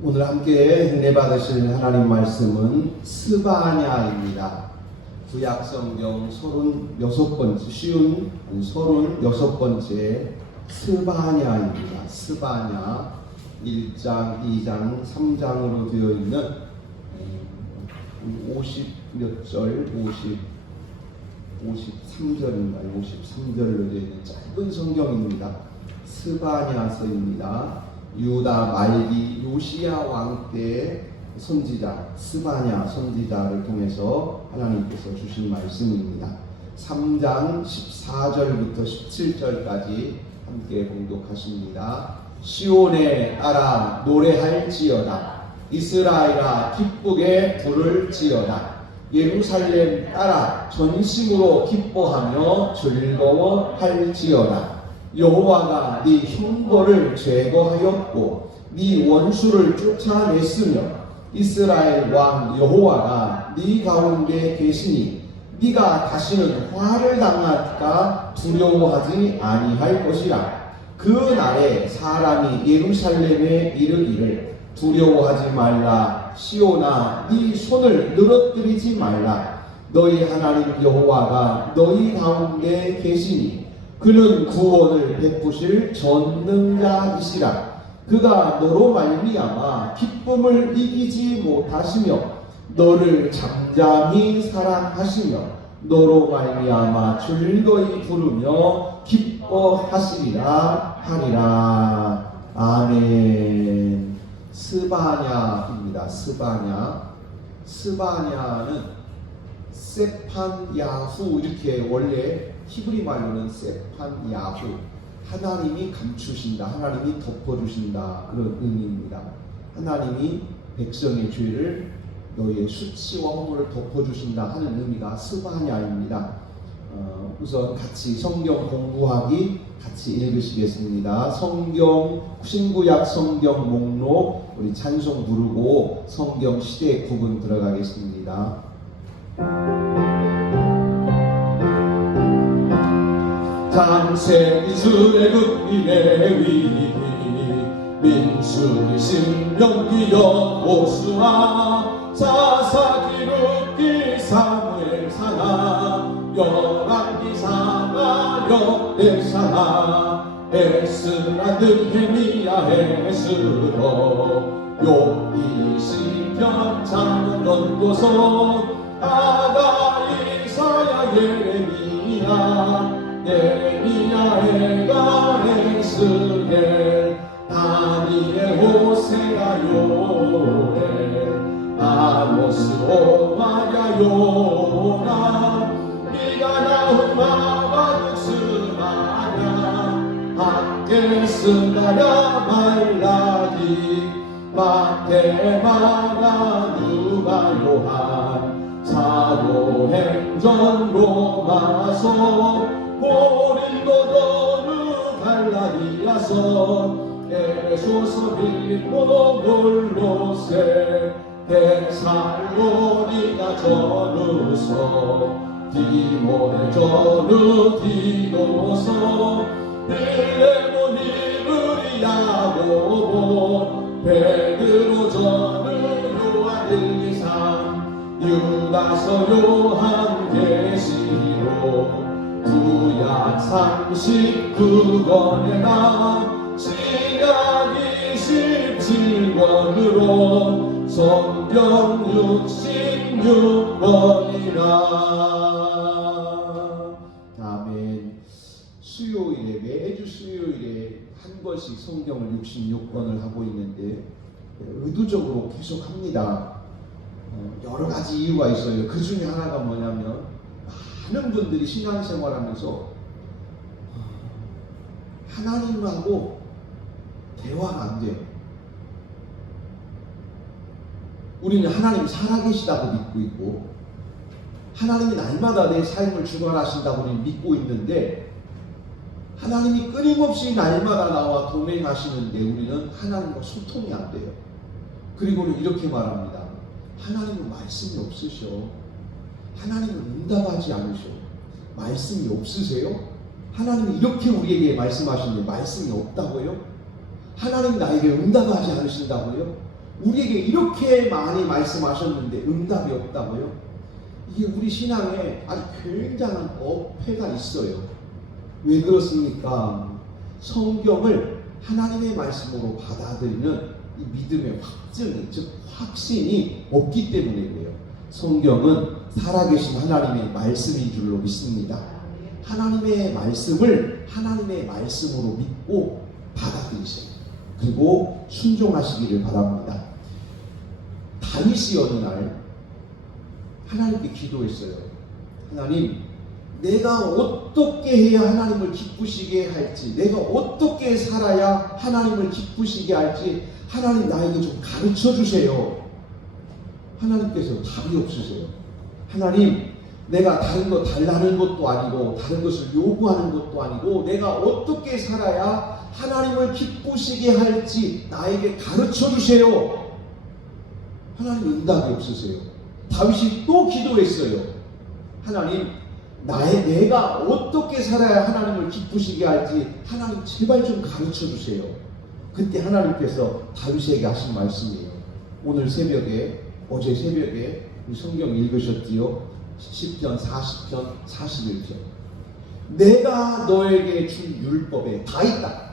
오늘 함께 은혜 받으실 하나님 말씀은 스바냐입니다. 구약 성경 36번째, 쉬운 36번째 스바냐입니다. 스바냐 1장, 2장, 3장으로 되어 있는 50몇 절, 53절인가요? 53절로 되어 있는 짧은 성경입니다. 스바냐서입니다. 유다 말기 요시야 왕 때의 선지자 스바냐 선지자를 통해서 하나님께서 주신 말씀입니다. 3장 14절부터 17절까지 함께 봉독하십니다. 시온에 따라 노래할지어다. 이스라엘아 기쁘게 부를지어다. 예루살렘 따라 전심으로 기뻐하며 즐거워할지어다. 여호와가 네 흉보를 제거하였고 네 원수를 쫓아냈으며 이스라엘 왕 여호와가 네 가운데 계시니 네가 다시는 화를 당할까 두려워하지 아니할 것이라. 그 날에 사람이 예루살렘에 이르기를 두려워하지 말라. 시온아 네 손을 늘어뜨리지 말라. 너희 하나님 여호와가 너희 가운데 계시니 그는 구원을 베푸실 전능자이시라. 그가 너로 말미암아 기쁨을 이기지 못하시며 너를 잠잠히 사랑하시며 너로 말미암아 즐거이 부르며 기뻐하시리라 하리라. 아멘. 스바냐입니다. 스바냐는 세판야후, 이렇게 원래 히브리 말로는 세판야후, 하나님이 감추신다, 하나님이 덮어주신다, 그런 의미입니다. 하나님이 백성의 죄를 너희의 수치와 허물을 덮어주신다 하는 의미가 스바냐입니다. 우선 같이 성경 공부하기 같이 읽으시겠습니다. 성경 신구약 성경 목록 우리 찬송 부르고 성경 시대 구분 들어가겠습니다. 창세기 출애굽기 레위기 민수기 신명기 여호수아 사사기 룻기 사무엘 사나 열왕기 사나 역대사나 에스라 느헤미야 에스더 욥기 시편 잠언 연고서 아가 이사야 예레미야 예레미야 에스겔 다니엘 호세아 요엘 아모스 오바야 요나 이가 나훔 마바둑 스바냐 학계 스가랴 말라기 마테마나 누가 요한 사도행전 로마서 고린도전후 갈라디아서 에베소서 빌립보 골로새 데살로니가 전후서 디모데 전후 디도서 빌레몬 히브리 야고보 베드로 전후 요한 일기상 유다서 요한 계시록 구약 39권에나 신약 27권으로 성경 66권이라. 아멘. 수요일에, 매주 수요일에 한 권씩 성경을 66권을 하고 있는데 의도적으로 계속 합니다. 여러 가지 이유가 있어요. 그 중에 하나가 뭐냐면 많은 분들이 신앙생활하면서 하나님하고 대화가 안 돼요. 우리는 하나님 살아계시다고 믿고 있고 하나님이 날마다 내 삶을 주관하신다고 우리는 믿고 있는데 하나님이 끊임없이 날마다 나와 동행하시는데 우리는 하나님과 소통이 안 돼요. 그리고는 이렇게 말합니다. 하나님은 말씀이 없으셔. 하나님은 응답하지 않으셔. 말씀이 없으세요? 하나님이 이렇게 우리에게 말씀하시는데 말씀이 없다고요? 하나님 나에게 응답하지 않으신다고요? 우리에게 이렇게 많이 말씀하셨는데 응답이 없다고요? 이게 우리 신앙에 아주 굉장한 어폐가 있어요. 왜 그렇습니까? 성경을 하나님의 말씀으로 받아들이는 이 믿음의 확증이, 즉 확신이 없기 때문에 그래요. 성경은 살아계신 하나님의 말씀인 줄로 믿습니다. 하나님의 말씀을 하나님의 말씀으로 믿고 받아들이세요. 그리고 순종하시기를 바랍니다. 다윗이 어느 날 하나님께 기도했어요. 하나님, 내가 어떻게 해야 하나님을 기쁘시게 할지, 내가 어떻게 살아야 하나님을 기쁘시게 할지 하나님 나에게 좀 가르쳐 주세요. 하나님께서 답이 없으세요. 하나님, 내가 다른 거 달라는 것도 아니고 다른 것을 요구하는 것도 아니고 내가 어떻게 살아야 하나님을 기쁘시게 할지 나에게 가르쳐 주세요. 하나님 응답이 없으세요. 다윗이 또 기도했어요. 하나님, 내가 어떻게 살아야 하나님을 기쁘시게 할지 하나님 제발 좀 가르쳐 주세요. 그때 하나님께서 다윗에게 하신 말씀이에요. 오늘 새벽에, 어제 새벽에 성경 읽으셨지요? 10편, 40편, 41편. 내가 너에게 준 율법에 다 있다.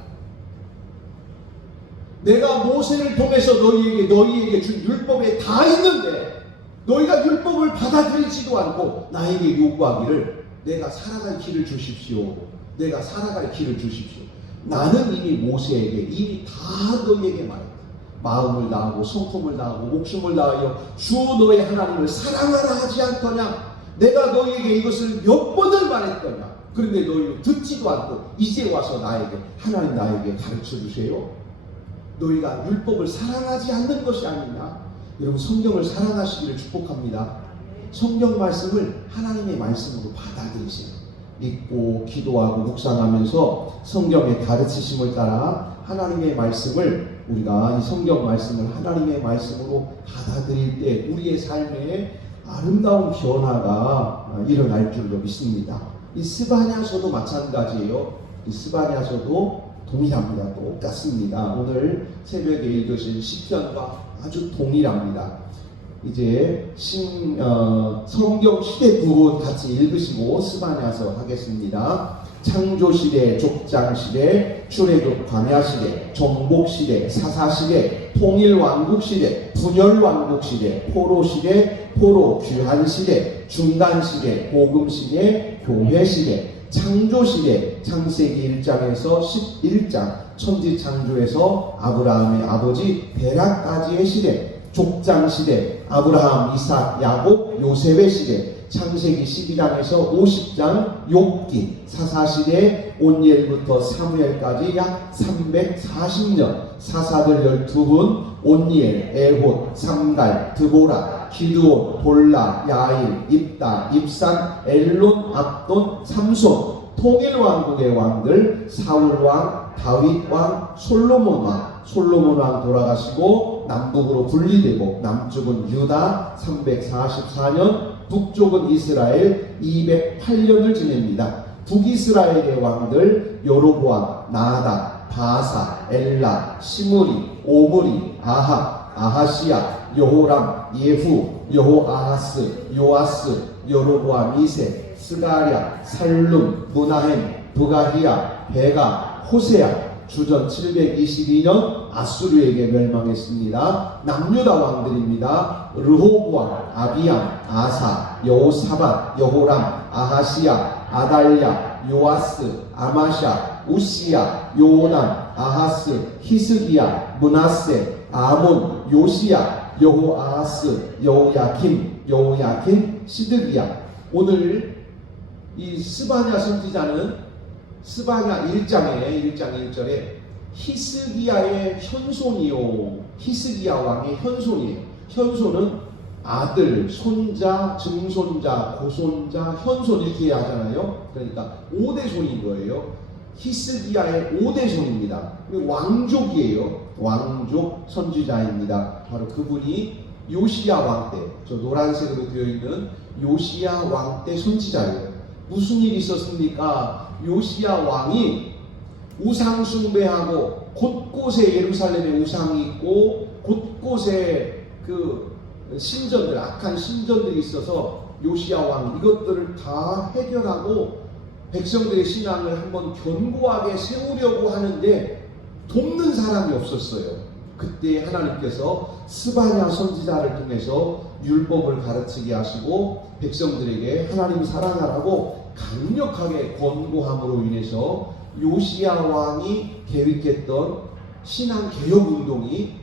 내가 모세를 통해서 너희에게 준 율법에 다 있는데 너희가 율법을 받아들이지도 않고 나에게 요구하기를 내가 살아갈 길을 주십시오. 내가 살아갈 길을 주십시오. 나는 이미 모세에게 이미 다 너희에게 말했다. 마음을 다하고 성품을 다하고 목숨을 다하여 주 너의 하나님을 사랑하라 하지 않더냐. 내가 너희에게 이것을 몇 번을 말했더냐. 그런데 너희는 듣지도 않고 이제 와서 하나님 나에게 가르쳐 주세요. 너희가 율법을 사랑하지 않는 것이 아니냐. 여러분, 성경을 사랑하시기를 축복합니다. 성경 말씀을 하나님의 말씀으로 받아들이세요. 믿고 기도하고 묵상하면서 성경의 가르치심을 따라 하나님의 말씀을, 우리가 이 성경 말씀을 하나님의 말씀으로 받아들일 때 우리의 삶에 아름다운 변화가 일어날 줄로 믿습니다. 이 스바냐서도 마찬가지예요. 이 스바냐서도 동일합니다. 똑같습니다. 오늘 새벽에 읽으신 시편과 아주 동일합니다. 이제 성경 시대 부분 같이 읽으시고 스바냐서 하겠습니다. 창조시대, 족장시대, 출애굽 광야시대, 정복시대, 사사시대, 통일왕국시대, 분열왕국시대, 포로시대, 포로 귀환시대, 중간시대, 복음시대, 교회시대, 창조시대, 창세기 1장에서 11장, 천지창조에서 아브라함의 아버지 베라까지의 시대, 족장시대, 아브라함, 이삭, 야곱, 요셉의 시대, 창세기 12장에서 50장 욥기, 사사시대, 온니엘부터 사무엘까지 약 340년, 사사들 12분, 온니엘, 에봇, 삼갈, 드보라, 기드온, 볼라, 야일, 입다, 입산, 엘론, 압돈, 삼손, 통일왕국의 왕들, 사울왕, 다윗왕, 솔로몬왕, 솔로몬왕 돌아가시고 남북으로 분리되고 남쪽은 유다 344년, 북쪽은 이스라엘 208년을 지냅니다. 북이스라엘의 왕들 여로보암, 나답, 바사, 엘라, 시므리, 오므리, 아합, 아하시야, 여호람, 예후, 여호아하스, 요아스, 여로보암 2세, 스가랴, 살룸, 무나헴, 부가히야, 베가, 호세야. 주전 722년 아수르에게 멸망했습니다. 남유다 왕들입니다. 르호보암, 아비암, 아사, 여호사밧, 여호람, 아하시야, 아달랴, 요아스, 아마샤, 우시야, 요남, 아하스, 히스기야, 므낫세, 아몬, 요시야, 여호아하스, 여호야kim, 시드기야. 오늘 이 스바냐 선지자는 스바냐 1장 1절에 히스기야의 현손이요, 히스기야 왕의 현손이에요. 현손은 아들, 손자, 증손자, 고손자, 현손 이렇게 하잖아요. 그러니까 5대손인 거예요. 히스기야의 5대손입니다. 왕족이에요. 왕족 선지자입니다. 바로 그분이 요시야 왕 때, 저 노란색으로 되어 있는 요시야 왕 때 선지자예요. 무슨 일이 있었습니까? 요시야 왕이 우상 숭배하고 곳곳에 예루살렘에 우상이 있고 곳곳에 그 신전들, 악한 신전들이 있어서 요시야 왕 이것들을 다 해결하고 백성들의 신앙을 한번 견고하게 세우려고 하는데 돕는 사람이 없었어요. 그때 하나님께서 스바냐 선지자를 통해서 율법을 가르치게 하시고 백성들에게 하나님 사랑하라고 강력하게 권고함으로 인해서 요시야 왕이 계획했던 신앙 개혁 운동이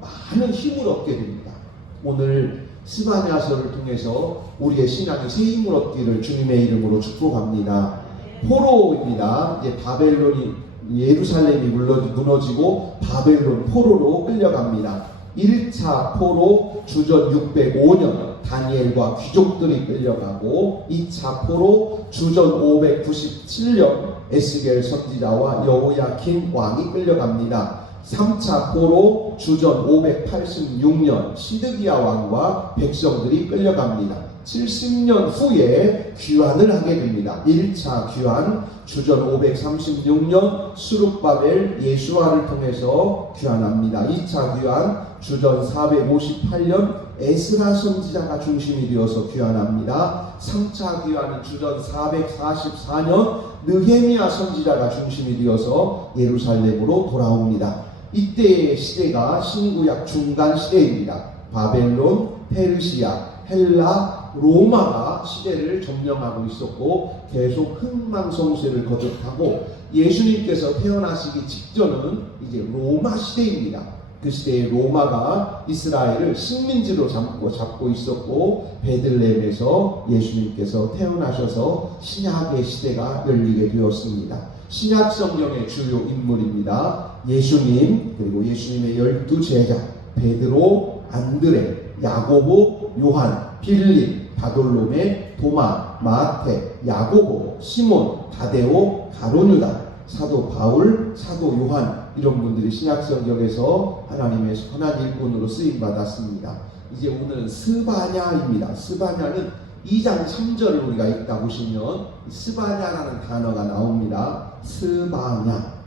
많은 힘을 얻게 됩니다. 오늘 스바냐서를 통해서 우리의 신앙이 새 힘을 얻기를 주님의 이름으로 축복합니다. 포로입니다. 이제 바벨론이 예루살렘이 무너지고 바벨론 포로로 끌려갑니다. 1차 포로 주전 605년 다니엘과 귀족들이 끌려가고 2차 포로 주전 597년 에스겔 선지자와 여호야킨 왕이 끌려갑니다. 3차 포로 주전 586년 시드기야 왕과 백성들이 끌려갑니다. 70년 후에 귀환을 하게 됩니다. 1차 귀환 주전 536년 수룹바벨 예수아를 통해서 귀환합니다. 2차 귀환 주전 458년 에스라 선지자가 중심이 되어서 귀환합니다. 3차 귀환은 주전 444년 느헤미야 선지자가 중심이 되어서 예루살렘으로 돌아옵니다. 이때의 시대가 신구약 중간 시대입니다. 바벨론, 페르시아, 헬라, 로마가 시대를 점령하고 있었고 계속 흥망성쇠를 거듭하고 예수님께서 태어나시기 직전은 이제 로마 시대입니다. 그 시대에 로마가 이스라엘을 식민지로 잡고 있었고 베들레헴에서 예수님께서 태어나셔서 신약의 시대가 열리게 되었습니다. 신약 성경의 주요 인물입니다. 예수님 그리고 예수님의 12제자 베드로, 안드레, 야고보, 요한, 빌립, 바돌로메, 도마, 마테, 야고보, 시몬, 다데오, 가룟유다, 사도 바울, 사도 요한 이런 분들이 신약 성경에서 하나님의 선한 일꾼으로 쓰임 받았습니다. 이제 오늘은 스바냐입니다. 스바냐는 2장 3절을 우리가 읽다 보시면 스바냐라는 단어가 나옵니다. 스바냐,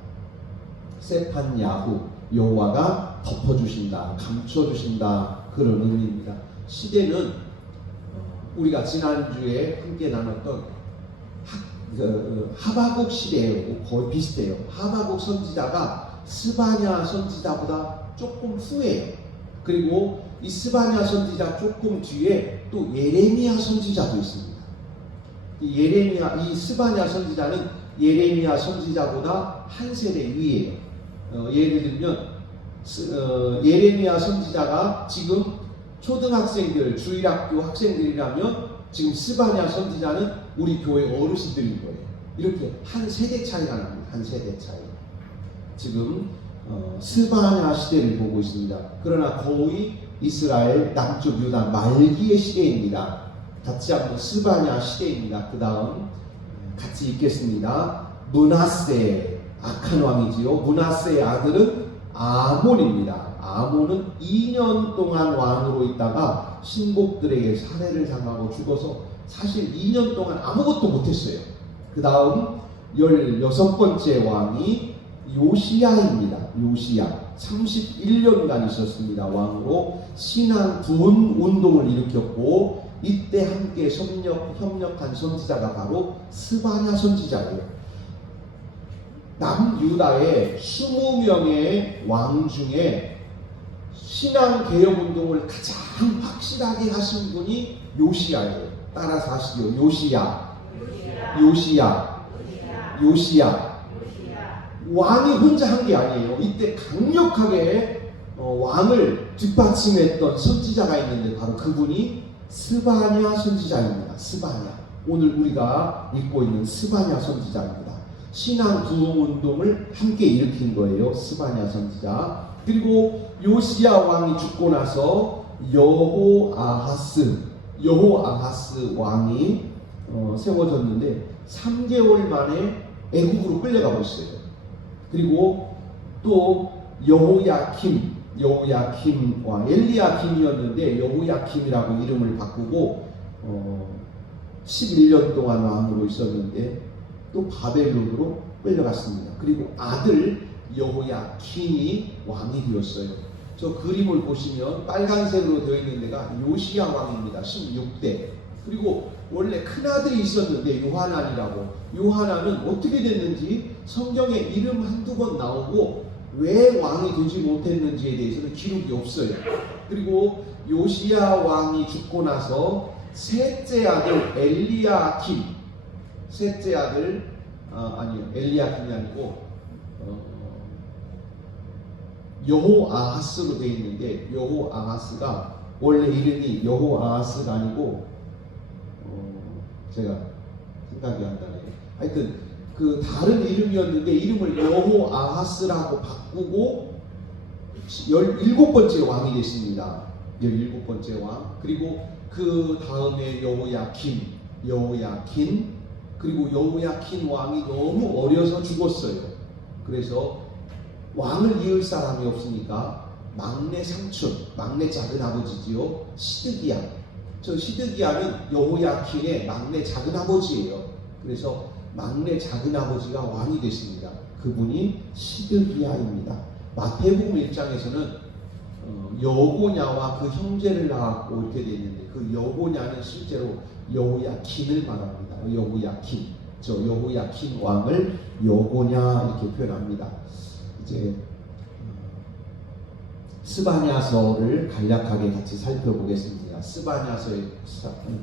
세판야후, 여호와가 덮어주신다, 감춰주신다 그런 의미입니다. 시대는 우리가 지난주에 함께 나눴던 하바국 시대하고 거의 비슷해요. 하바국 선지자가 스바냐 선지자보다 조금 후에요. 그리고 이 스바냐 선지자 조금 뒤에 또 예레미야 선지자도 있습니다. 이 스바냐 선지자는 예레미야 선지자보다 한 세대 위에요. 예를 들면 예레미야 선지자가 지금 초등학생들, 주일학교 학생들이라면 지금 스바냐 선지자는 우리 교회 어르신들인 거예요. 이렇게 한 세대 차이가 납니다. 한 세대 차이. 지금 스바냐 시대를 보고 있습니다. 그러나 거의 이스라엘 남쪽 유다 말기의 시대입니다. 같이 한번 스바냐 시대입니다. 그 다음 같이 읽겠습니다. 므낫세, 악한 왕이지요. 므낫세의 아들은 아몬입니다. 아몬은 2년 동안 왕으로 있다가 신복들에게 살해를 당하고 죽어서 사실 2년 동안 아무것도 못했어요. 그 다음 16번째 왕이 요시야입니다. 요시야 31년간 있었습니다. 왕으로 신앙 구원 운동을 일으켰고 이때 함께 협력한 선지자가 바로 스바냐 선지자예요. 남유다의 20명의 왕 중에 신앙 개혁 운동을 가장 확실하게 하신 분이 요시야예요. 따라서 하시죠. 요시야. 왕이 혼자 한 게 아니에요. 이때 강력하게 왕을 뒷받침했던 선지자가 있는데 바로 그분이 스바냐 선지자입니다. 스바냐. 오늘 우리가 읽고 있는 스바냐 선지자입니다. 신앙 구원 운동을 함께 일으킨 거예요. 스바냐 선지자. 그리고 요시야 왕이 죽고 나서 여호아하스 왕이 세워졌는데 3개월 만에 애국으로 끌려가고 있어요. 그리고 또 여호야킴 왕, 엘리야킴이었는데 여호야킴이라고 이름을 바꾸고 11년 동안 왕으로 있었는데 또 바벨론으로 끌려갔습니다. 그리고 아들 여호야킨이 왕이 되었어요. 저 그림을 보시면 빨간색으로 되어 있는 데가 요시야 왕입니다. 16대. 그리고 원래 큰아들이 있었는데 요하난이라고. 요하난은 어떻게 됐는지 성경에 이름 한두 번 나오고 왜 왕이 되지 못했는지에 대해서는 기록이 없어요. 그리고 요시야 왕이 죽고 나서 셋째 아들 엘리야킴, 셋째 아들 아니요, 엘리야킴이 아니고 여호아하스로 되어 있는데, 여호아하스가 원래 이름이 여호아하스가 아니고 제가 생각이 안 나네요. 하여튼 그 다른 이름이었는데 이름을 여호아하스라고 바꾸고 17번째 왕이 됐습니다. 17번째 왕. 그리고 그 다음에 여호야킨, 그리고 여호야킨 왕이 너무 어려서 죽었어요. 그래서 왕을 이을 사람이 없으니까 막내 삼촌, 막내 작은 아버지지요, 시드기야. 저 시드기야는 여호야킨의 막내 작은 아버지예요. 그래서 막내 작은 아버지가 왕이 됐습니다. 그분이 시드기야입니다. 마태복음 1장에서는 여고냐와 그 형제를 낳았고 이렇게 되어 있는데, 그 여고냐는 실제로 여호야킨을 말합니다. 여호야킨, 저 여호야킨 왕을 여고냐 이렇게 표현합니다. 이제 스바냐서를 간략하게 같이 살펴보겠습니다. 스바냐서의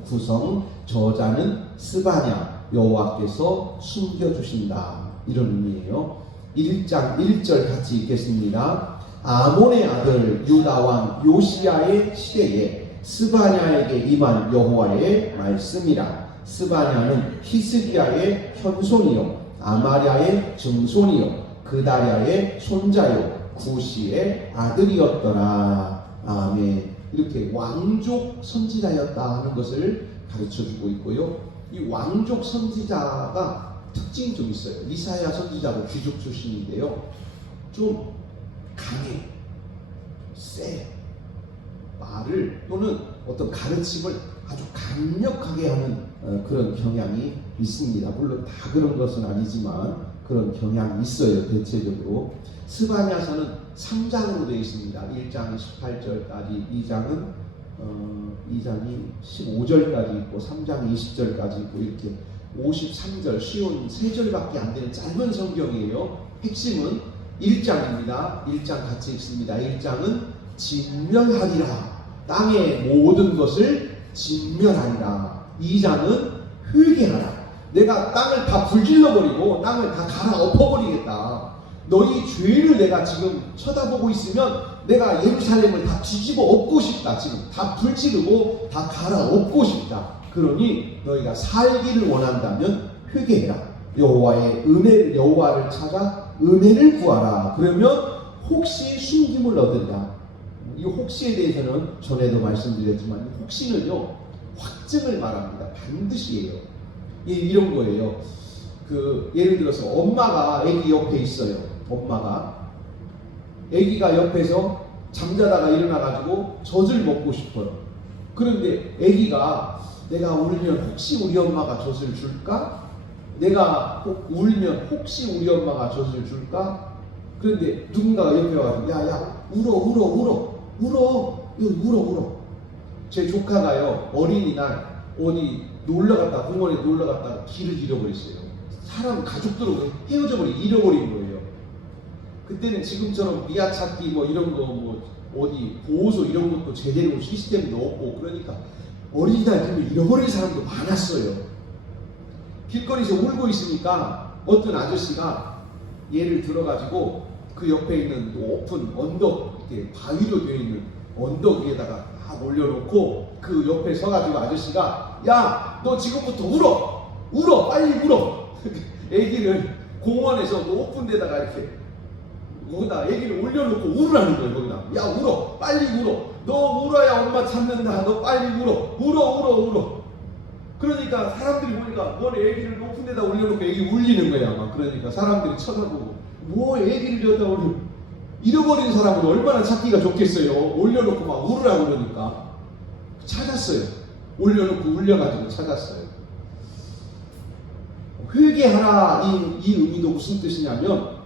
구성, 저자는 스바냐, 여호와께서 숨겨주신다, 이런 의미예요. 1장 1절 같이 읽겠습니다. 아몬의 아들 유다 왕 요시야의 시대에 스바냐에게 임한 여호와의 말씀이라. 스바냐는 히스기야의 현손이요 아마랴의 증손이요 그다랴의 손자요 구시의 아들이었더라. 아멘. 이렇게 왕족 선지자였다 하는 것을 가르쳐주고 있고요. 이 왕족 선지자가 특징이 좀 있어요. 이사야 선지자도 귀족 출신인데요, 좀 강해, 세, 말을 또는 어떤 가르침을 아주 강력하게 하는 그런 경향이 있습니다. 물론 다 그런 것은 아니지만 그런 경향이 있어요. 대체적으로 스바냐서는 3장으로 되어 있습니다. 1장이 18절까지, 2장이 15절까지 있고 3장이 20절까지 있고, 이렇게 53절, 쉬운 3절밖에 안 되는 짧은 성경이에요. 핵심은 1장입니다. 1장 같이 읽습니다. 1장은 진멸하리라, 땅의 모든 것을 진멸하리라. 2장은 회개하라, 내가 땅을 다 불질러버리고 땅을 다 갈아엎어버리겠다. 너희 죄를 내가 지금 쳐다보고 있으면 내가 예루살렘을 다 뒤집어 엎고 싶다. 지금 다 불지르고 다 갈아엎고 싶다. 그러니 너희가 살기를 원한다면 회개해라. 여호와를 찾아 은혜를 구하라. 그러면 혹시 숨김을 얻으리라. 이 혹시에 대해서는 전에도 말씀드렸지만, 혹시는요 확증을 말합니다. 반드시예요. 이런 거예요. 예를 들어서 엄마가 아기 옆에 있어요. 엄마가 아기가 옆에서 잠자다가 일어나가지고 젖을 먹고 싶어요. 그런데 아기가 내가 울면 혹시 우리 엄마가 젖을 줄까? 내가 울면 혹시 우리 엄마가 젖을 줄까? 그런데 누군가가 옆에 와서 야 울어. 제 조카가요, 어린이날 어디 놀러갔다, 공원에 놀러갔다가 길을 잃어버렸어요. 사람 가족들하고 잃어버린 거예요. 그때는 지금처럼 미아 찾기 뭐 이런 거 어디 보호소 이런 것도 제대로 시스템도 없고, 그러니까 어린이날 되면 잃어버린 사람도 많았어요. 길거리에서 울고 있으니까 어떤 아저씨가 얘를 들어가지고 그 옆에 있는 높은 언덕, 이렇게 바위로 되어 있는 언덕 위에다가 딱 올려놓고 그 옆에 서가지고 아저씨가 야, 너 지금부터 울어, 빨리 울어. 애기를 공원에서 높은 데다가 이렇게 거기다 애기를 올려놓고 울으라는 거예요. 거기다 야, 울어, 빨리 울어. 너 울어야 엄마 찾는다. 너 빨리 울어. 그러니까 사람들이 보니까 너네 애기를 높은 데다 올려놓고 애기 울리는 거야. 막 그러니까 사람들이 쳐다보고, 뭐 애기를 여기다 올려, 잃어버린 사람은 얼마나 찾기가 좋겠어요. 올려놓고 막 울으라고 그러니까 찾았어요. 올려놓고 울려가지고 찾았어요. 회개하라, 이 의미도 무슨 뜻이냐면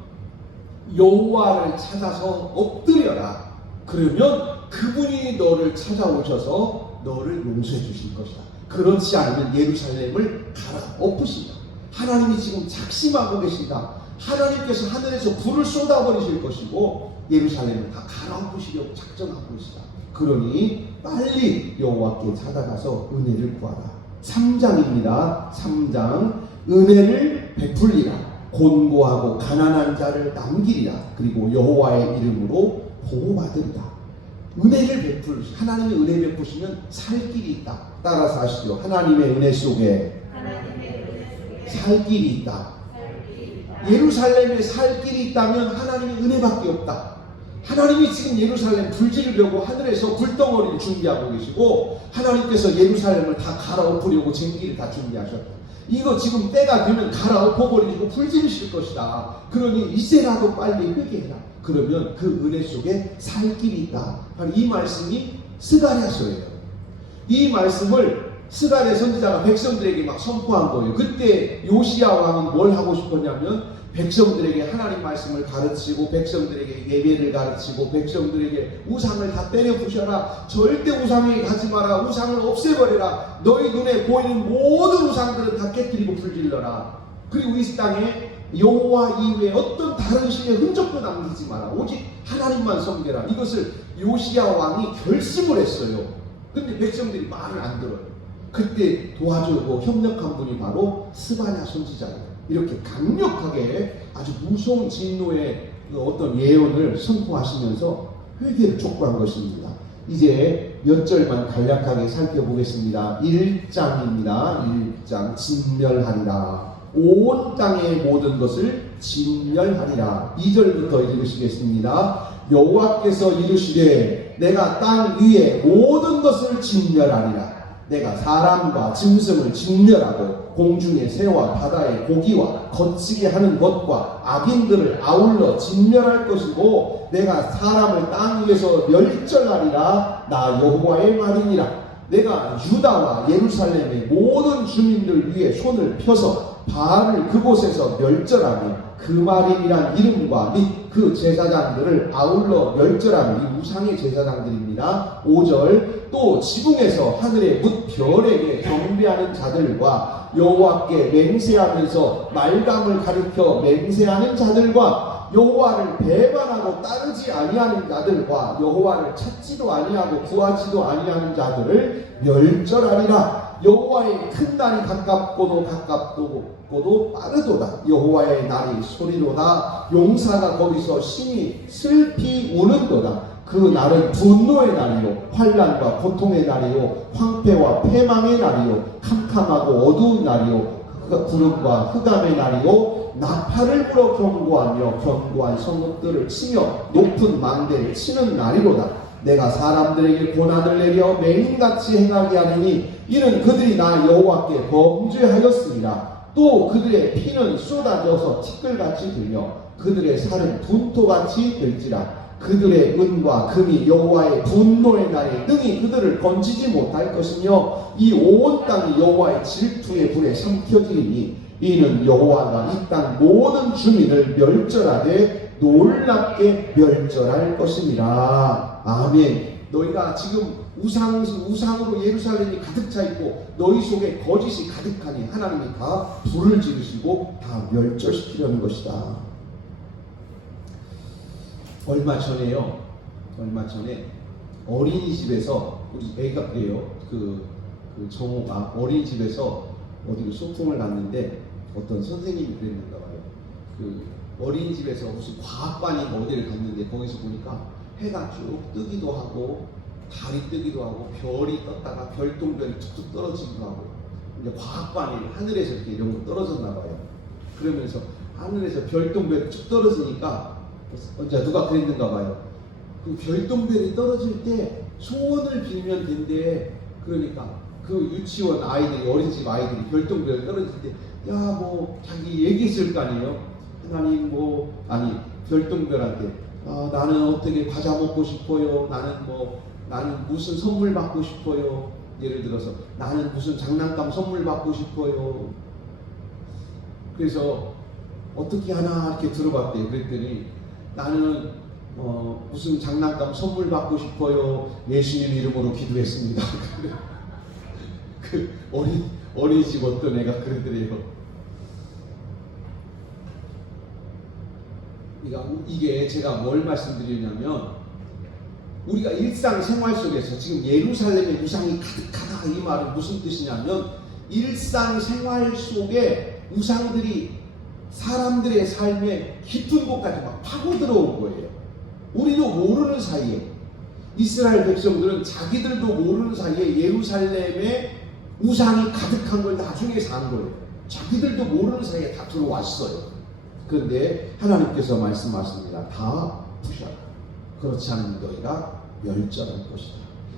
여호와를 찾아서 엎드려라. 그러면 그분이 너를 찾아오셔서 너를 용서해 주실 것이다. 그렇지 않으면 예루살렘을 갈아엎으신다. 하나님이 지금 작심하고 계신다. 하나님께서 하늘에서 불을 쏟아버리실 것이고 예루살렘을 다 갈아엎으시려고 작정하고 계시다. 그러니 빨리 여호와께 찾아가서 은혜를 구하라. 3장입니다. 3장. 은혜를 베풀리라. 곤고하고 가난한 자를 남기리라. 그리고 여호와의 이름으로 보호받으리라. 은혜를 베풀, 하나님의 은혜 베푸시면 살 길이 있다. 따라서 하시죠. 하나님의 은혜 속에 살 길이 있다. 예루살렘에 살 길이 있다면 하나님의 은혜밖에 없다. 하나님이 지금 예루살렘 불 지르려고 하늘에서 불덩어리를 준비하고 계시고 하나님께서 예루살렘을 다 갈아엎으려고 쟁기를 다 준비하셨다. 이거 지금 때가 되면 갈아엎어버리고 불 지르실 것이다. 그러니 이제라도 빨리 회개해라. 그러면 그 은혜 속에 살 길이 있다. 이 말씀이 스가랴서예요. 이 말씀을 스가랴 선지자가 백성들에게 막 선포한 거예요. 그때 요시야 왕은 뭘 하고 싶었냐면 백성들에게 하나님 말씀을 가르치고 백성들에게 예배를 가르치고 백성들에게 우상을 다 때려 부셔라. 절대 우상에게 가지 마라. 우상을 없애버려라. 너희 눈에 보이는 모든 우상들은 다 깨뜨리고 불질러라. 그리고 이 땅에 여호와 이외에 어떤 다른 신의 흔적도 남기지 마라. 오직 하나님만 섬겨라. 이것을 요시야 왕이 결심을 했어요. 근데 백성들이 말을 안 들어요. 그때 도와주고 협력한 분이 바로 스가랴 선지자예요. 이렇게 강력하게 아주 무서운 진노의 어떤 예언을 선포하시면서 회개를 촉구한 것입니다. 이제 몇 절만 간략하게 살펴보겠습니다. 1장입니다. 1장. 진멸하리라. 온 땅의 모든 것을 진멸하리라. 2절부터 읽으시겠습니다. 여호와께서 이르시되 내가 땅 위에 모든 것을 진멸하리라. 내가 사람과 짐승을 진멸하고 공중의 새와 바다의 고기와 거치게 하는 것과 악인들을 아울러 진멸할 것이고 내가 사람을 땅 위에서 멸절하리라. 나 여호와의 말이니라. 내가 유다와 예루살렘의 모든 주민들 위에 손을 펴서 바알을 그곳에서 멸절하며 그 말이니란 이름과 및 그 제사장들을 아울러 멸절하며 이 우상의 제사장들입니다. 5절. 또 지붕에서 하늘의 뭇 별에게 경배하는 자들과 여호와께 맹세하면서 말감을 가리켜 맹세하는 자들과 여호와를 배반하고 따르지 아니하는 자들과 여호와를 찾지도 아니하고 구하지도 아니하는 자들을 멸절하리라. 여호와의 큰 날이 가깝고도 빠르도다. 여호와의 날이 소리로다. 용사가 거기서 심히 슬피 우는도다. 그 날은 분노의 날이요 환난과 고통의 날이요 황폐와 패망의 날이요 캄캄하고 어두운 날이요 구름과 흑암의 날이요 나팔을 불어 경고하며 견고한 성읍들을 치며 높은 망대를 치는 날이로다. 내가 사람들에게 고난을 내려 맹인같이 행하게 하느니 이는 그들이 나 여호와께 범죄하였습니다. 또 그들의 피는 쏟아져서 티끌같이 들며 그들의 살은 분토같이 들지라. 그들의 은과 금이 여호와의 분노의 날에 능히 그들을 건지지 못할 것이며 이 온 땅이 여호와의 질투의 불에 삼켜지리니 이는 여호와가 이 땅 모든 주민을 멸절하되 놀랍게 멸절할 것입니다. 아멘. 너희가 지금 우상으로 예루살렘이 가득 차 있고 너희 속에 거짓이 가득하니 하나님이 다 불을 지르시고 다 멸절시키려는 것이다. 얼마 전에 어린이집에서 우리 애가 그래요. 그 정호가 어린이집에서 어디로 소풍을 갔는데 어떤 선생님이 그랬는가 봐요. 그 어린이집에서 무슨 과학관인가 어디를 갔는데 거기서 보니까 해가 쭉 뜨기도 하고 달이 뜨기도 하고 별이 떴다가 별똥별이 툭툭 떨어지기도 하고 이제 과학관이 하늘에서 이렇게 이런 거 떨어졌나 봐요. 그러면서 하늘에서 별똥별이 쭉 떨어지니까 누가 그랬는가 봐요. 그 별똥별이 떨어질 때 소원을 빌면 된대. 그러니까 그 유치원 아이들이 어린이집 아이들이 별똥별이 떨어질 때 야 뭐 자기 얘기했을 거 아니에요. 하나님 아니 별똥별한테 나는 어떻게 과자 먹고 싶어요. 나는 무슨 선물 받고 싶어요. 예를 들어서 나는 무슨 장난감 선물 받고 싶어요. 그래서 어떻게 하나 이렇게 들어봤대요. 그랬더니 나는 무슨 장난감 선물 받고 싶어요. 예수님 이름으로 기도했습니다. 그 어린이집 어떤 애가 그러더래요. 그러니까 이게 제가 뭘 말씀드리냐면, 우리가 일상생활 속에서 지금 예루살렘의 우상이 가득하다, 이 말은 무슨 뜻이냐면, 일상생활 속에 우상들이 사람들의 삶에 깊은 곳까지 막 파고 들어온 거예요. 우리도 모르는 사이에, 이스라엘 백성들은 자기들도 모르는 사이에 예루살렘에 우상이 가득한 걸 나중에 산 거예요. 자기들도 모르는 사이에 다 들어왔어요. 그런데 하나님께서 말씀하십니다. 다 부셔라. 그렇지 않으면 너희가 멸절할 것이다.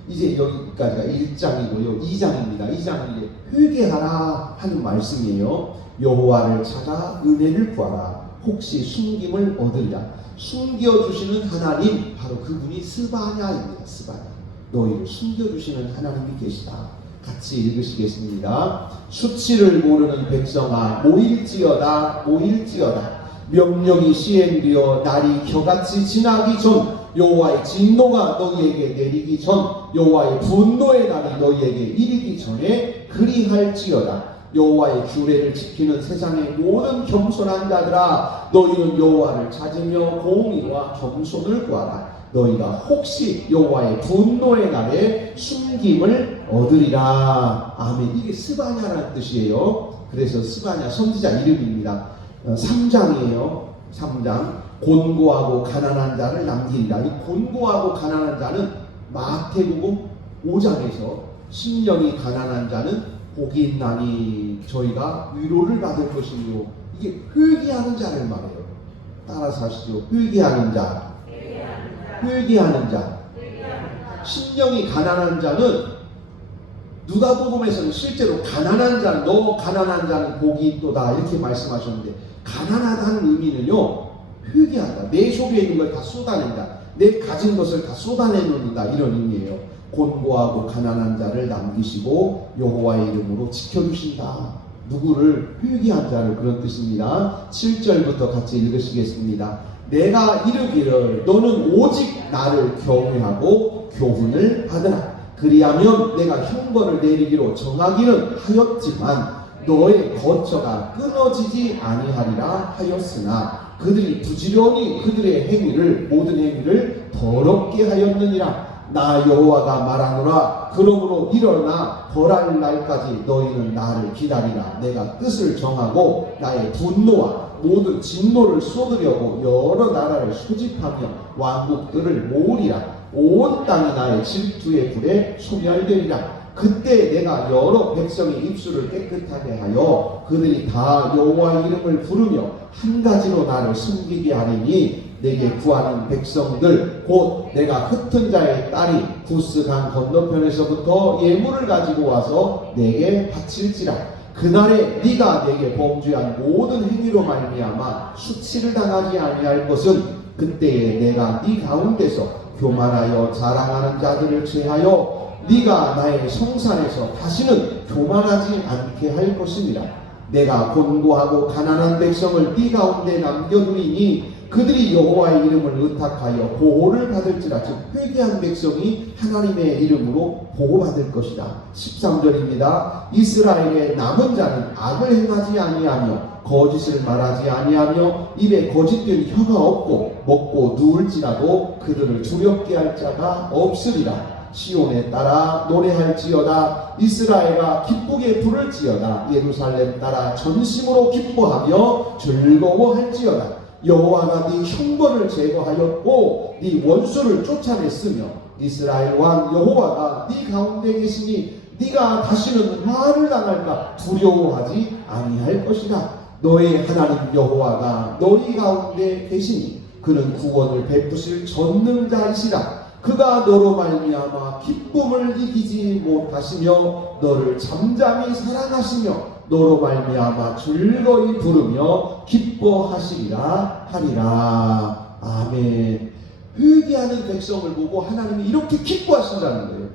이제 여기까지가 1장이고요. 2장입니다. 2장은 이제 회개하라 하는 말씀이에요. 여호와를 찾아 은혜를 구하라. 혹시 숨김을 얻으리라. 숨겨주시는 하나님, 바로 그분이 스바냐입니다. 스바냐. 너희를 숨겨주시는 하나님이 계시다. 같이 읽으시겠습니다. 수치를 모르는 백성아, 모일지어다, 모일지어다. 명령이 시행되어 날이 겨같이 지나기 전, 여호와의 진노가 너희에게 내리기 전, 여호와의 분노의 날이 너희에게 이르기 전에 그리할지어다. 여호와의 규례를 지키는 세상의 모든 겸손한 자들아, 너희는 여호와를 찾으며 공의와 겸손을 구하라. 너희가 혹시 여호와의 분노의 날에 숨김을 얻으리라. 아멘. 이게 스바냐라는 뜻이에요. 그래서 스바냐 선지자 이름입니다. 3장이에요. 3장. 곤고하고 가난한 자를 남기리라. 이 곤고하고 가난한 자는 마태복음 5장에서 심령이 가난한 자는 복이 있나니 저희가 위로를 받을 것이요. 이게 회개하는 자를 말해요. 따라서 하시죠. 회개하는 자. 회개하는 자. 심령이 가난한 자는 누가복음에서는 실제로 가난한 자는, 너 가난한 자는 복이 있도다, 이렇게 말씀하셨는데, 가난하다는 의미는요, 회개한다. 내 속에 있는 걸 다 쏟아낸다. 내 가진 것을 다 쏟아내놓는다, 이런 의미예요. 곤고하고 가난한 자를 남기시고 여호와의 이름으로 지켜주신다. 누구를? 회개한 자를, 그런 뜻입니다. 7절부터 같이 읽으시겠습니다. 내가 이르기를 너는 오직 나를 경외하고 교훈을 받으라. 그리하면 내가 형벌을 내리기로 정하기는 하였지만 너의 거처가 끊어지지 아니하리라 하였으나 그들이 부지런히 그들의 행위를, 모든 행위를 더럽게 하였느니라. 나 여호와가 말하노라. 그러므로 일어나 벌할 날까지 너희는 나를 기다리라. 내가 뜻을 정하고 나의 분노와 모든 진노를 쏟으려고 여러 나라를 소집하며 왕국들을 모으리라. 온 땅이 나의 질투의 불에 소멸되리라. 그때 내가 여러 백성의 입술을 깨끗하게 하여 그들이 다 여호와의 이름을 부르며 한 가지로 나를 숨기게 하리니 내게 구하는 백성들 곧 내가 흩은 자의 딸이 구스강 건너편에서부터 예물을 가지고 와서 내게 바칠지라. 그날에 네가 내게 범죄한 모든 행위로 말미암아 수치를 당하지 아니할 것은 그때에 내가 네 가운데서 교만하여 자랑하는 자들을 제하여 네가 나의 성산에서 다시는 교만하지 않게 할 것입니다. 내가 곤고하고 가난한 백성을 네 가운데 남겨두리니 그들이 여호와의 이름을 의탁하여 보호를 받을지라. 즉 회개한 백성이 하나님의 이름으로 보호받을 것이다. 13절입니다. 이스라엘의 남은 자는 악을 행하지 아니하며 거짓을 말하지 아니하며 입에 거짓된 혀가 없고 먹고 누울지라도 그들을 두렵게 할 자가 없으리라. 시온에 따라 노래할지어다. 이스라엘아 기쁘게 부를지어다. 예루살렘 따라 전심으로 기뻐하며 즐거워할지어다. 여호와가 네 형벌을 제거하였고 네 원수를 쫓아냈으며 이스라엘 왕 여호와가 네 가운데 계시니 네가 다시는 화를 당할까 두려워하지 아니할 것이다. 너의 하나님 여호와가 너희 가운데 계시니 그는 구원을 베푸실 전능자이시라. 그가 너로 말미암아 기쁨을 이기지 못하시며 너를 잠잠히 사랑하시며 너로 말미암아 즐거이 부르며 기뻐하시리라 하리라. 아멘. 회개하는 백성을 보고 하나님이 이렇게 기뻐하신다는 거예요.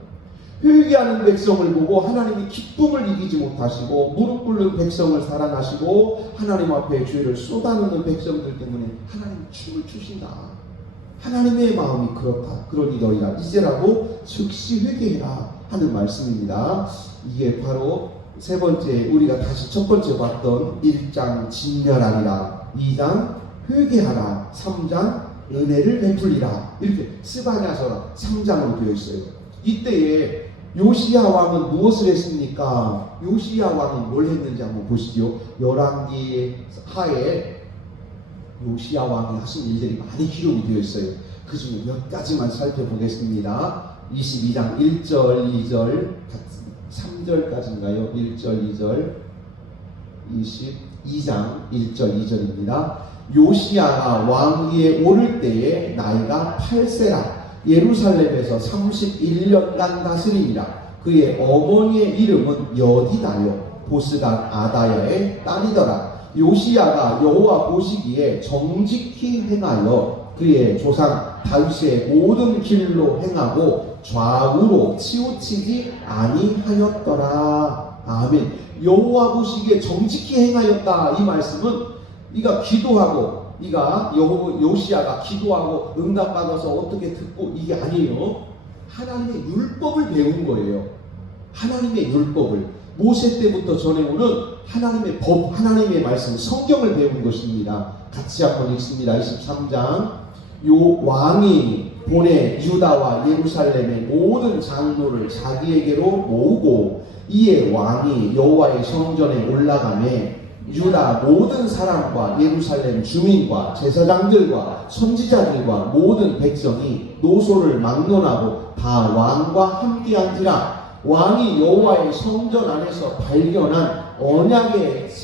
회개하는 백성을 보고 하나님이 기쁨을 이기지 못하시고 무릎 꿇는 백성을 사랑하시고 하나님 앞에 죄를 쏟아놓는 백성들 때문에 하나님 춤을 추신다. 하나님의 마음이 그렇다. 그러니 너희가 이제라도 즉시 회개해라 하는 말씀입니다. 이게 바로 세 번째, 우리가 다시 첫 번째 봤던 1장 진멸하리라, 2장 회개하라, 3장 은혜를 베풀리라, 이렇게 스바냐서라 3장으로 되어 있어요. 이때에 요시야 왕은 무엇을 했습니까? 요시야 왕은 뭘 했는지 한번 보시죠. 열왕기 하에 요시야 왕이 하신 일들이 많이 기록이 되어 있어요. 그 중에 몇 가지만 살펴보겠습니다. 22장 1절, 2절, 3절까지인가요? 1절, 2절, 22장 1절, 2절입니다. 요시야가 왕위에 오를 때에 나이가 8세라 예루살렘에서 31년간 다스립니다. 그의 어머니의 이름은 여디다요 보스간 아다야의 딸이더라. 요시야가 여호와 보시기에 정직히 행하여 그의 조상 다윗의 모든 길로 행하고 좌우로 치우치지 아니하였더라. 아멘. 여호와 보시기에 정직히 행하였다. 이 말씀은 네가 기도하고 네가 요시야가 기도하고 응답받아서 어떻게 듣고 이게 아니에요. 하나님의 율법을 배운 거예요. 하나님의 율법을 모세 때부터 전해오는 하나님의 법, 하나님의 말씀, 성경을 배운 것입니다. 같이 한번 읽습니다. 23장. 요 왕이 보내 유다와 예루살렘의 모든 장로를 자기에게로 모으고 이에 왕이 여호와의 성전에 올라가매 유다 모든 사람과 예루살렘 주민과 제사장들과 선지자들과 모든 백성이 노소를 막론하고 다 왕과 함께한지라. 왕이 여호와의 성전 안에서 발견한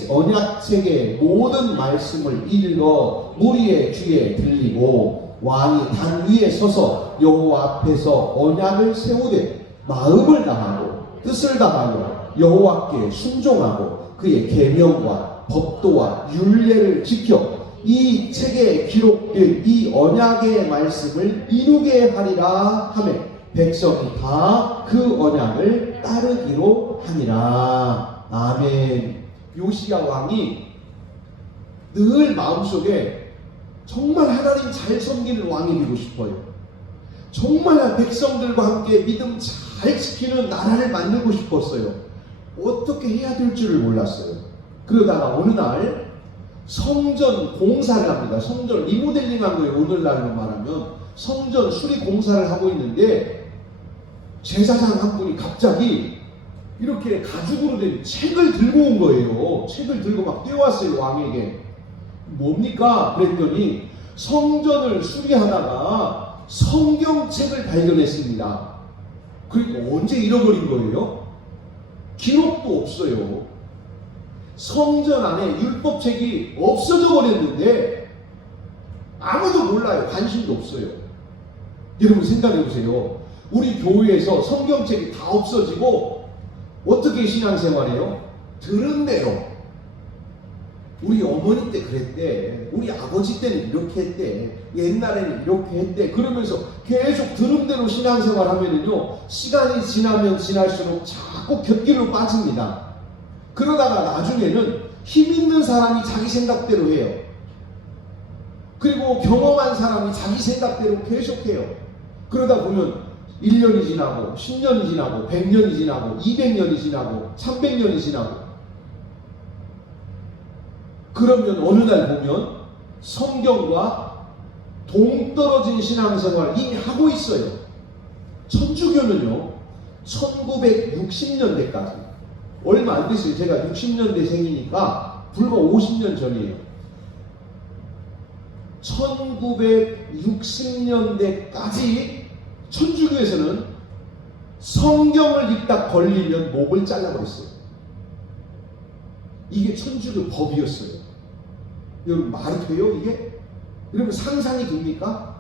언약책의 모든 말씀을 읽어 무리의 귀에 들리고 왕이 단 위에 서서 여호와 앞에서 언약을 세우되 마음을 다하고 뜻을 다하여 여호와께 순종하고 그의 계명과 법도와 율례를 지켜 이 책에 기록된 이 언약의 말씀을 이루게 하리라 하며 백성이 다 그 언약을 따르기로 하니라. 아멘. 요시야 왕이 늘 마음속에 정말 하나님 잘 섬기는 왕이 되고 싶어요. 정말 백성들과 함께 믿음 잘 지키는 나라를 만들고 싶었어요. 어떻게 해야 될 줄을 몰랐어요. 그러다가 어느 날 성전 공사를 합니다. 성전 리모델링 한 거예요. 오늘날로 말하면 성전 수리 공사를 하고 있는데 제사장 한 분이 갑자기 이렇게 가죽으로 된 책을 들고 온 거예요. 책을 들고 막 뛰어왔어요. 왕에게. 뭡니까? 그랬더니 성전을 수리하다가 성경책을 발견했습니다. 그러니까 언제 잃어버린 거예요? 기록도 없어요. 성전 안에 율법책이 없어져 버렸는데 아무도 몰라요. 관심도 없어요. 여러분 생각해 보세요. 우리 교회에서 성경책이 다 없어지고 어떻게 신앙생활해요? 들은 대로. 우리 어머니 때 그랬대. 우리 아버지 때는 이렇게 했대. 옛날에는 이렇게 했대. 그러면서 계속 들은 대로 신앙생활 하면은요, 시간이 지나면 지날수록 자꾸 곁길로 빠집니다. 그러다가 나중에는 힘 있는 사람이 자기 생각대로 해요. 그리고 경험한 사람이 자기 생각대로 계속해요. 그러다 보면 1년이 지나고 10년이 지나고 100년이 지나고 200년이 지나고 300년이 지나고 그러면 어느 날 보면 성경과 동떨어진 신앙생활을 이미 하고 있어요. 천주교는요 1960년대까지 얼마 안 됐어요. 제가 60년대생이니까 불과 50년 전이에요. 1960년대까지 천주교에서는 성경을 읽다 걸리면 목을 잘라버렸어요. 이게 천주교 법이었어요. 여러분 말이 돼요 이게? 여러분 상상이 됩니까?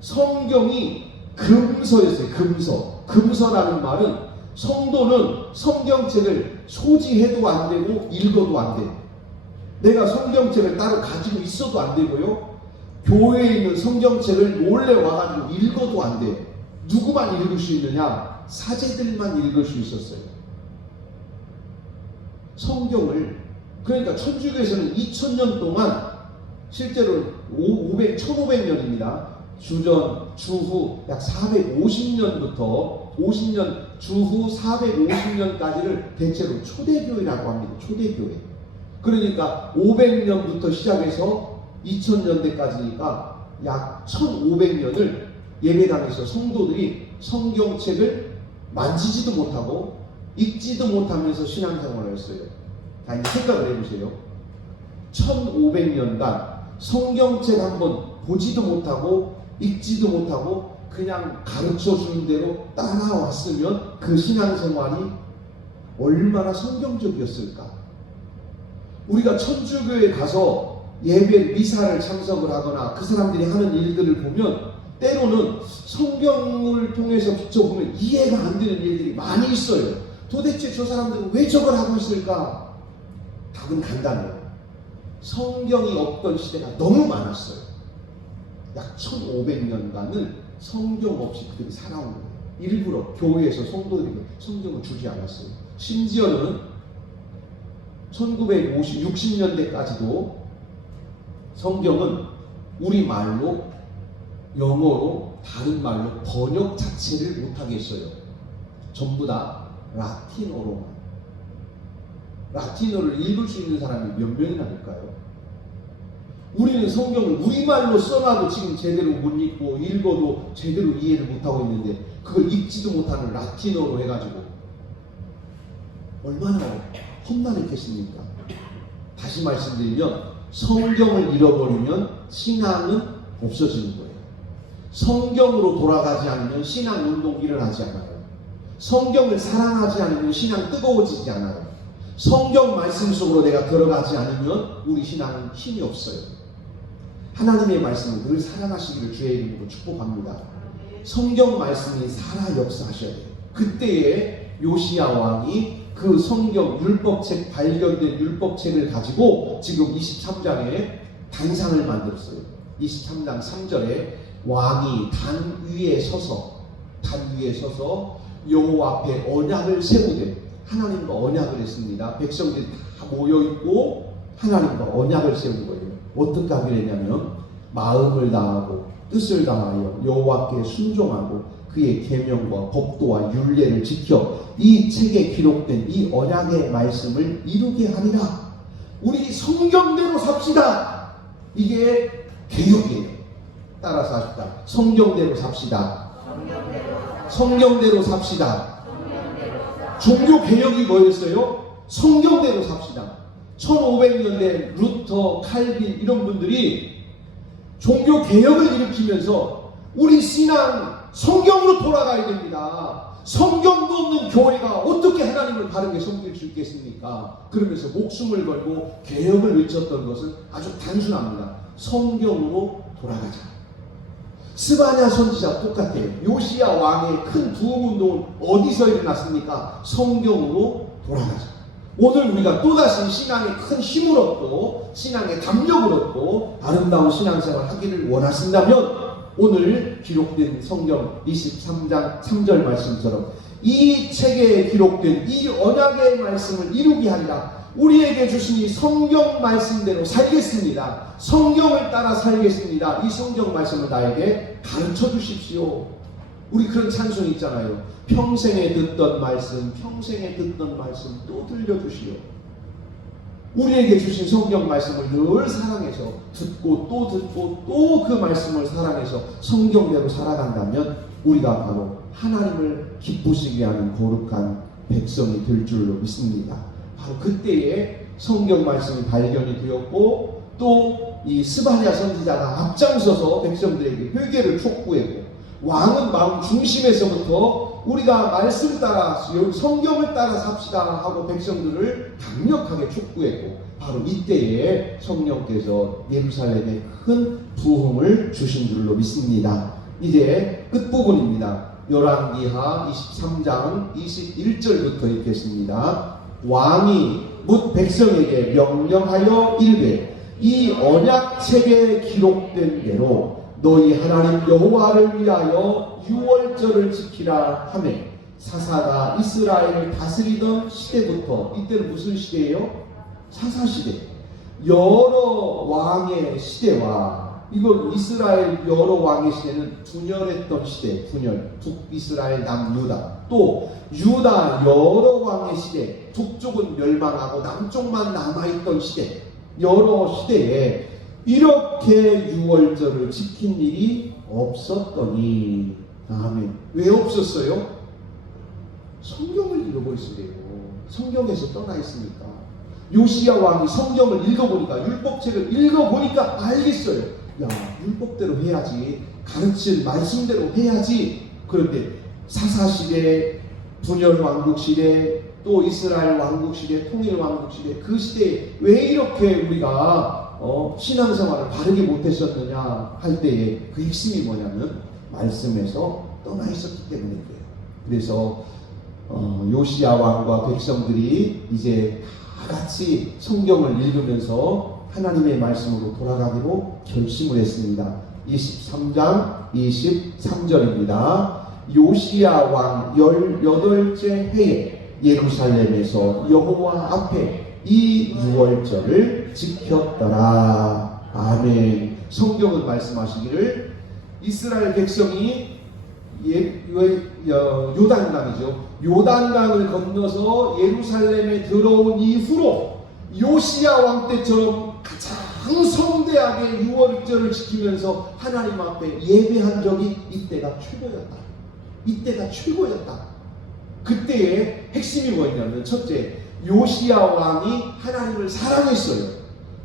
성경이 금서였어요. 금서. 금서라는 말은 성도는 성경책을 소지해도 안 되고 읽어도 안 돼요. 내가 성경책을 따로 가지고 있어도 안 되고요. 교회에 있는 성경책을 몰래 와가지고 읽어도 안 돼. 누구만 읽을 수 있느냐? 사제들만 읽을 수 있었어요. 성경을. 그러니까 천주교에서는 2000년 동안 실제로 1500년입니다. 주후 약 450년부터 50년 주후 450년까지를 대체로 초대교회라고 합니다. 초대교회. 그러니까 500년부터 시작해서 2000년대까지니까 약 1500년을 예배당에서 성도들이 성경책을 만지지도 못하고 읽지도 못하면서 신앙생활을 했어요. 자, 이제 생각을 해보세요. 1500년간 성경책 한번 보지도 못하고 읽지도 못하고 그냥 가르쳐 주는 대로 따라왔으면 그 신앙생활이 얼마나 성경적이었을까? 우리가 천주교에 가서 예배 미사를 참석을 하거나 그 사람들이 하는 일들을 보면 때로는 성경을 통해서 비춰보면 이해가 안 되는 일들이 많이 있어요. 도대체 저 사람들은 왜 저걸 하고 있을까? 답은 간단해요. 성경이 없던 시대가 너무 많았어요. 약 1500년간을 성경 없이 그들이 살아온 거예요. 일부러 교회에서 성도들에게 성경을 주지 않았어요. 심지어는 1960년대까지도 성경은 우리말로 영어로 다른 말로 번역 자체를 못하게 했어요. 전부 다 라틴어로만. 라틴어를 읽을 수 있는 사람이 몇 명이나 될까요? 우리는 성경을 우리말로 써놔도 지금 제대로 못 읽고 읽어도 제대로 이해를 못하고 있는데 그걸 읽지도 못하는 라틴어로 해가지고 얼마나 험난했겠습니까? 다시 말씀드리면 성경을 잃어버리면 신앙은 없어지는 거예요. 성경으로 돌아가지 않으면 신앙 운동이 일어나지 않아요. 성경을 사랑하지 않으면 신앙 뜨거워지지 않아요. 성경 말씀 속으로 내가 들어가지 않으면 우리 신앙은 힘이 없어요. 하나님의 말씀을 늘 사랑하시기를 주의 이름으로 축복합니다. 성경 말씀이 살아 역사하셔야 돼요. 그때에 요시야 왕이 그 성경 율법책 발견된 율법책을 가지고 지금 23장에 단상을 만들었어요. 23장 3절에 왕이 단 위에 서서 여호와 앞에 언약을 세우되 하나님과 언약을 했습니다. 백성들이 다 모여있고 하나님과 언약을 세운 거예요. 어떻게 하게 되냐면 마음을 다하고 뜻을 다하여 여호와께 순종하고 그의 계명과 법도와 율례를 지켜 이 책에 기록된 이 언약의 말씀을 이루게 하리라. 우리 성경대로 삽시다. 이게 개혁이에요. 따라서 합시다. 성경대로 삽시다. 성경대로 삽시다. 종교 개혁이 뭐였어요? 성경대로 삽시다. 1500년대 루터, 칼빈 이런 분들이 종교 개혁을 일으키면서 우리 신앙 성경으로 돌아가야 됩니다. 성경도 없는 교회가 어떻게 하나님을 바르게 섬길 수 있겠습니까? 그러면서 목숨을 걸고 개혁을 외쳤던 것은 아주 단순합니다. 성경으로 돌아가자. 스바냐 선지자 똑같아요. 요시야 왕의 큰 부흥운동은 어디서 일어났습니까? 성경으로 돌아가자. 오늘 우리가 또다시 신앙에 큰 힘을 얻고 신앙에 담력을 얻고 아름다운 신앙생활을 하기를 원하신다면 오늘 기록된 성경 23장 3절 말씀처럼 이 책에 기록된 이 언약의 말씀을 이루게 하리라. 우리에게 주신 이 성경 말씀대로 살겠습니다. 성경을 따라 살겠습니다. 이 성경 말씀을 나에게 가르쳐 주십시오. 우리 그런 찬송이 있잖아요. 평생에 듣던 말씀 또 들려주시오. 우리에게 주신 성경 말씀을 늘 사랑해서 듣고 또 그 말씀을 사랑해서 성경대로 살아간다면 우리가 바로 하나님을 기쁘시게 하는 거룩한 백성이 될 줄로 믿습니다. 바로 그때에 성경 말씀이 발견이 되었고 또 이 스바냐 선지자가 앞장서서 백성들에게 회개를 촉구했고 왕은 마음 중심에서부터 우리가 말씀 따라 성경을 따라 삽시다 하고 백성들을 강력하게 촉구했고 바로 이때에 성령께서 예루살렘에 큰 부흥을 주신 줄로 믿습니다. 이제 끝부분입니다. 열왕기하 23장 21절부터 읽겠습니다. 왕이 뭇 백성에게 명령하여 이르되 이 언약책에 기록된 대로 너희 하나님 여호와를 위하여 유월절을 지키라 하매 사사가 이스라엘을 다스리던 시대부터 이때는 무슨 시대예요? 사사시대. 여러 왕의 시대와 이걸 이스라엘 여러 왕의 시대는 분열했던 시대, 분열, 북이스라엘, 남유다. 또 유다 여러 왕의 시대, 북쪽은 멸망하고 남쪽만 남아있던 시대, 여러 시대에 이렇게 유월절을 지킨 일이 없었더니, 아멘. 왜 없었어요? 성경을 읽어보세요. 성경에서 떠나 있으니까. 요시야 왕이 성경을 읽어보니까, 율법책을 읽어보니까 알겠어요. 야, 율법대로 해야지, 가르칠 말씀대로 해야지. 그런데 사사시대, 분열왕국시대, 또 이스라엘 왕국시대, 통일왕국시대, 그 시대에 왜 이렇게 우리가 신앙생활을 바르게 못했었느냐 할 때에 그 핵심이 뭐냐면 말씀에서 떠나 있었기 때문에 그래요. 그래서 요시야 왕과 백성들이 이제 다 같이 성경을 읽으면서 하나님의 말씀으로 돌아가기로 결심을 했습니다. 23장 23절입니다. 요시야 왕 18째 해에 예루살렘에서 여호와 앞에 이 유월절을 지켰더라. 아멘. 성경은 말씀하시기를 이스라엘 백성이 요단강이죠. 요단강을 건너서 예루살렘에 들어온 이후로 요시야 왕 때처럼 가장 성대하게 유월절을 지키면서 하나님 앞에 예배한 적이 이때가 최고였다. 이때가 최고였다. 그때의 핵심이 뭐였냐면, 첫째, 요시야 왕이 하나님을 사랑했어요.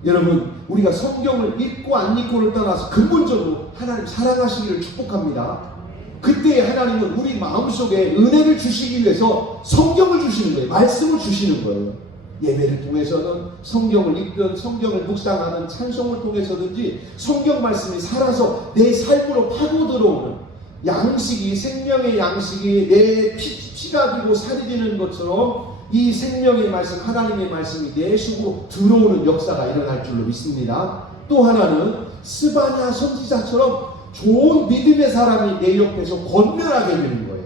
여러분, 우리가 성경을 읽고 안 읽고를 떠나서 근본적으로 하나님 사랑하시기를 축복합니다. 그때 하나님은 우리 마음속에 은혜를 주시기 위해서 성경을 주시는 거예요. 말씀을 주시는 거예요. 예배를 통해서는, 성경을 읽든 성경을 묵상하는 찬송을 통해서든지 성경 말씀이 살아서 내 삶으로 파고 들어오는 양식이, 생명의 양식이 내 피가 되고 살이 되는 것처럼 이 생명의 말씀, 하나님의 말씀이 내 속으로 들어오는 역사가 일어날 줄로 믿습니다. 또 하나는 스바냐 선지자처럼 좋은 믿음의 사람이 내 옆에서 권면하게 되는 거예요.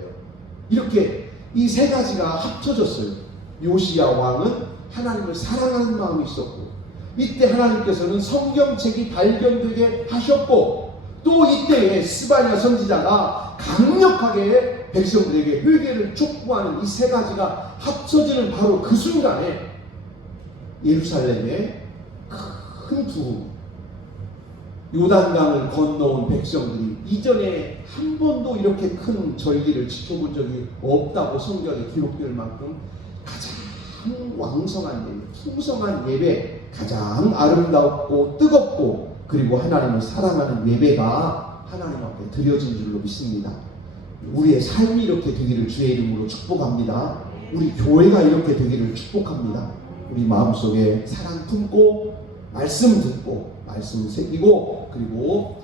이렇게 이 세 가지가 합쳐졌어요. 요시야 왕은 하나님을 사랑하는 마음이 있었고, 이때 하나님께서는 성경책이 발견되게 하셨고, 또 이때에 스바냐 선지자가 강력하게 백성들에게 회개를 촉구하는 이 세 가지가 합쳐지는 바로 그 순간에 예루살렘에 큰 부흥, 요단강을 건너온 백성들이 이전에 한 번도 이렇게 큰 절기를 지켜본 적이 없다고 성경에 기록될 만큼 가장 왕성한 예배, 풍성한 예배, 가장 아름답고 뜨겁고 그리고 하나님을 사랑하는 예배가 하나님 앞에 드려진 줄로 믿습니다. 우리의 삶이 이렇게 되기를 주의 이름으로 축복합니다. 우리 교회가 이렇게 되기를 축복합니다. 우리 마음속에 사랑 품고 말씀 듣고 말씀 새기고 그리고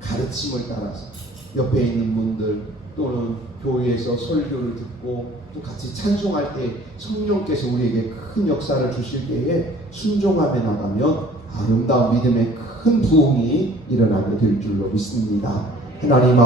가르침을 따라서 옆에 있는 분들 또는 교회에서 설교를 듣고 또 같이 찬송할 때 성령께서 우리에게 큰 역사를 주실 때에 순종하며 나가면 아름다운 믿음의 큰 부흥이 일어나게 될 줄로 믿습니다. 하나님